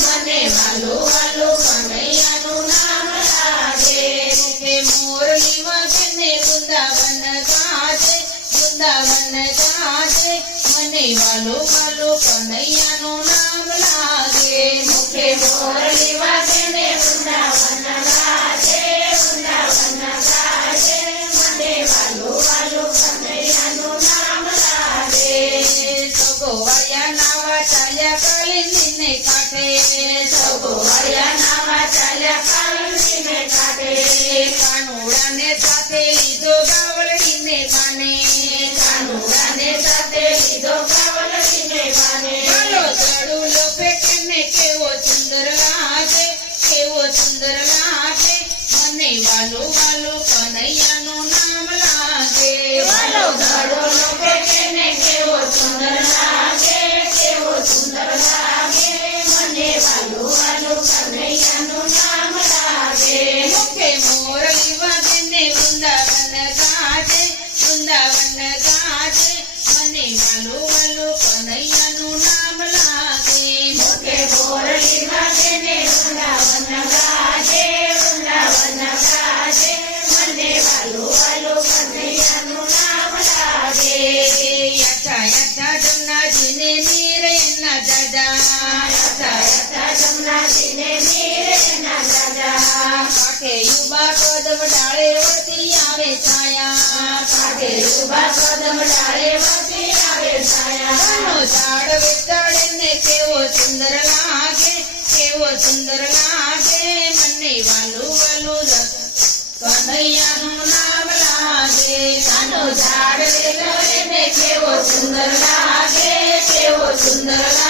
મને વાલો વાલો કનૈયાનું નામ લાગે મુખે મોરલી વાગે ને વૃંદાવન ગાજે વૃંદાવન ગાજે મને વાલો વાલો કનૈયાનું નામ લાગે મુખે મોરલી વાગે ને વૃંદાવન વૃંદાવન ગાજે મને વાલો વાલો કનૈયાનું નામ લાગે. મુખે મોરલી વાગે ને વૃંદાવન ગાજે વૃંદાવન ગાજે. મને વાલો વાલો કનૈયાનું નામ લાગે. યાચા યાચા જમનાજીને નીર એના દાદા. યથા યથા જમનાજીને નીરેના દાદા. કાંઠે યુવા કદમ ડાળે વળતી આવે ડાળે વસી આવે ઝાડ ને કેવો સુંદર લાગે કેવો સુંદર લાગે મને વાલું વાલું કનૈયાનું નામ લાગે. કાનો ઝાડ વેલો ને કેવો સુંદર લાગે કેવો સુંદર લાગે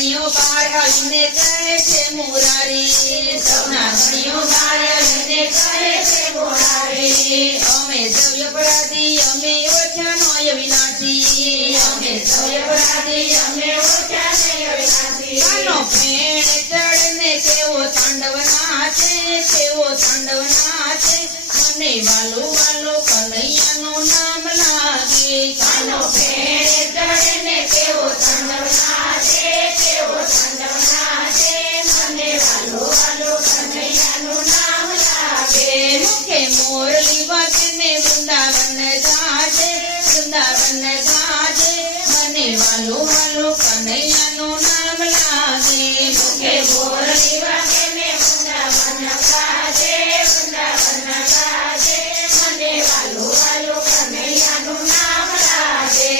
સૌના ગણીઓ પાર આવીને કહે છે મુરારી સૌના ગણીઓ પાર આવીને કહે છે મુરારી અમે સૌ અપરાધી અમે ઓછાનો અવિનાશી અમે સૌ અપરાધી અમે કાનો ફેણ ચડને તેઓ તાંડવ નાચે તેઓ તાંડવ નાચે મને વાલો વાલો કનૈયાનો નામ મોરલી વાગે ને વૃંદાવન જાજે વૃંદાવન જાજે મને વાલો વાલો કનૈયાનું નામ લાગે મુખે મોરલી વાગે વૃંદાવન જાજે વૃંદાવન જાજે મને વાલો વાલો કનૈયાનું નામ લાગે.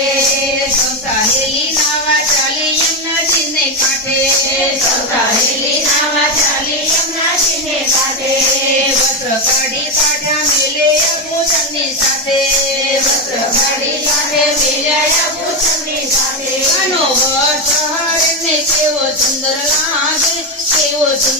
સંસારેલી નાવા ચાલી યમુનાજીને કાંઠે સંતાનેલી નાવા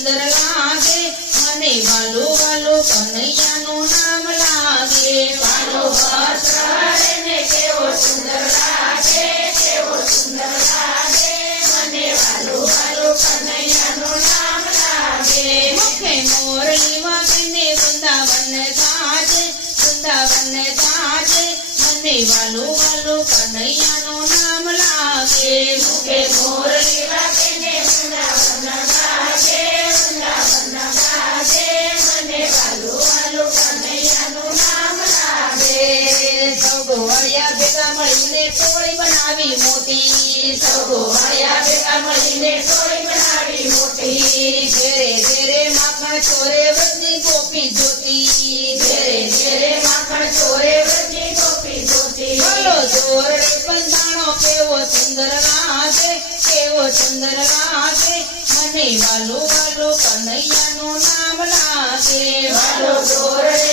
સુંદર લાગે મને વાલો વાલો કનૈયાનું નામ લાગે. વાલો વસ્ત્ર ને કેવો સુંદર લાગે, કેવો સુંદર લાગે, મને વાલો વાલો કનૈયાનું નામ લાગે. મુખે મોરલી વાગીને વૃંદાવન ગાજે વૃંદાવન ગાજે મને વાલો વાલો કનૈયાનું નામ લાગે. મુખે મળીને ટોળી બનાવી મોટી. ઘેરે ઘેરે માખણ ચોરે વ્રતની ગોપી જોતી ઘેરે ઘેરે માખણ ચોરે વ્રતની ગોપી જોતી. બોલો જોર બંધાણો કેવો સુંદર લાગે કેવો સુંદર લાગે મને વાલો વાલો કનૈયાનું નામ લાગે વાલો દોરડે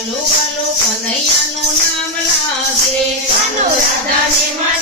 વાલો વાલો કનૈયાનું નામ લાગે. કાનો રાધાને મનાવે